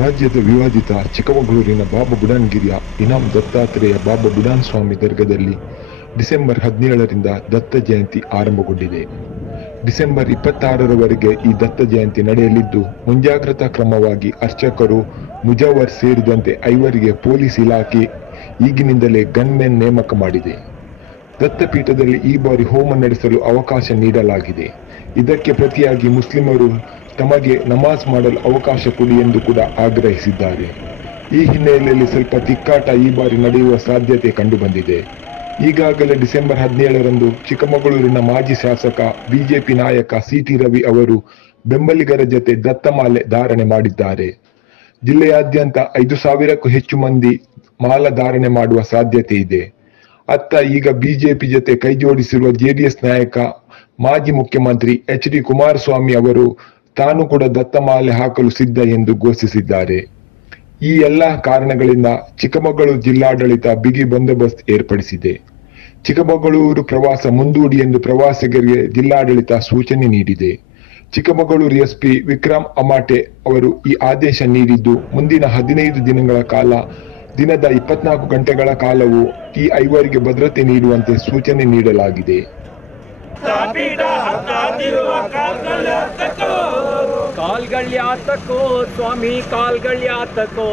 ರಾಜ್ಯದ ವಿವಾದಿತ ಚಿಕ್ಕಮಗಳೂರಿನ ಬಾಬಾ ಬುಡಾನ್ಗಿರಿಯ ಇನಾಮ್ ದತ್ತಾತ್ರೇಯ ಬಾಬಾ ಬುಡಾನ್ ಸ್ವಾಮಿ ದರ್ಗದಲ್ಲಿ ಡಿಸೆಂಬರ್ 17ರಿಂದ ದತ್ತ ಜಯಂತಿ ಆರಂಭಗೊಂಡಿದೆ. ಡಿಸೆಂಬರ್ 26ರವರೆಗೆ ಈ ದತ್ತ ಜಯಂತಿ ನಡೆಯಲಿದ್ದು, ಮುಂಜಾಗ್ರತಾ ಕ್ರಮವಾಗಿ ಅರ್ಚಕರು, ಮುಜಾವರ್ ಸೇರಿದಂತೆ 5 ಪೊಲೀಸ್ ಇಲಾಖೆ ಈಗಿನಿಂದಲೇ ಗನ್ಮೆನ್ ನೇಮಕ ಮಾಡಿದೆ. ದತ್ತಪೀಠದಲ್ಲಿ ಈ ಬಾರಿ ಹೋಮ ನಡೆಸಲು ಅವಕಾಶ ನೀಡಲಾಗಿದೆ. ಇದಕ್ಕೆ ಪ್ರತಿಯಾಗಿ ಮುಸ್ಲಿಮರು ತಮಗೆ ನಮಾಜ್ ಮಾಡಲು ಅವಕಾಶ ಕೊಡಿ ಎಂದು ಕೂಡ ಆಗ್ರಹಿಸಿದ್ದಾರೆ. ಈ ಹಿನ್ನೆಲೆಯಲ್ಲಿ ಸ್ವಲ್ಪ ತಿಕ್ಕಾಟ ಈ ಬಾರಿ ನಡೆಯುವ ಸಾಧ್ಯತೆ ಕಂಡುಬಂದಿದೆ. ಈಗಾಗಲೇ ಡಿಸೆಂಬರ್ 17ರಂದು ಚಿಕ್ಕಮಗಳೂರಿನ ಮಾಜಿ ಶಾಸಕ ಬಿಜೆಪಿ ನಾಯಕ ಸಿ.ಟಿ. ರವಿ ಅವರು ಬೆಂಬಲಿಗರ ಜತೆ ದತ್ತಮಾಲೆ ಧಾರಣೆ ಮಾಡಿದ್ದಾರೆ. ಜಿಲ್ಲೆಯಾದ್ಯಂತ 5,000ಕ್ಕೂ ಹೆಚ್ಚು ಮಂದಿ ಮಾಲ ಧಾರಣೆ ಮಾಡುವ ಸಾಧ್ಯತೆ ಇದೆ. ಅತ್ತ ಈಗ ಬಿಜೆಪಿ ಜತೆ ಕೈಜೋಡಿಸಿರುವ ಜೆಡಿಎಸ್ ನಾಯಕ ಮಾಜಿ ಮುಖ್ಯಮಂತ್ರಿ ಎಚ್.ಡಿ. ಕುಮಾರಸ್ವಾಮಿ ಅವರು ತಾನು ಕೂಡ ದತ್ತಮಾಲೆ ಹಾಕಲು ಸಿದ್ಧ ಎಂದು ಘೋಷಿಸಿದ್ದಾರೆ. ಈ ಎಲ್ಲ ಕಾರಣಗಳಿಂದ ಚಿಕ್ಕಮಗಳೂರು ಜಿಲ್ಲಾಡಳಿತ ಬಿಗಿ ಬಂದೋಬಸ್ತ್ ಏರ್ಪಡಿಸಿದೆ. ಚಿಕ್ಕಮಗಳೂರು ಪ್ರವಾಸ ಮುಂದೂಡಿ ಎಂದು ಪ್ರವಾಸಿಗರಿಗೆ ಜಿಲ್ಲಾಡಳಿತ ಸೂಚನೆ ನೀಡಿದೆ. ಚಿಕ್ಕಮಗಳೂರು ಎಸ್ಪಿ ವಿಕ್ರಮ್ ಅಮಾಟೆ ಅವರು ಈ ಆದೇಶ ನೀಡಿದ್ದು, ಮುಂದಿನ 15 ದಿನಗಳ ಕಾಲ ದಿನದ 24 ಗಂಟೆಗಳ ಕಾಲವೂ ಈ 5 ಭದ್ರತೆ ನೀಡುವಂತೆ ಸೂಚನೆ ನೀಡಲಾಗಿದೆ. ಕಾಲ್ಗಳ್ಯಾತಕೋ ಸ್ವಾಮಿ ಕಾಲ್ಗಳ್ಯಾತಕೋ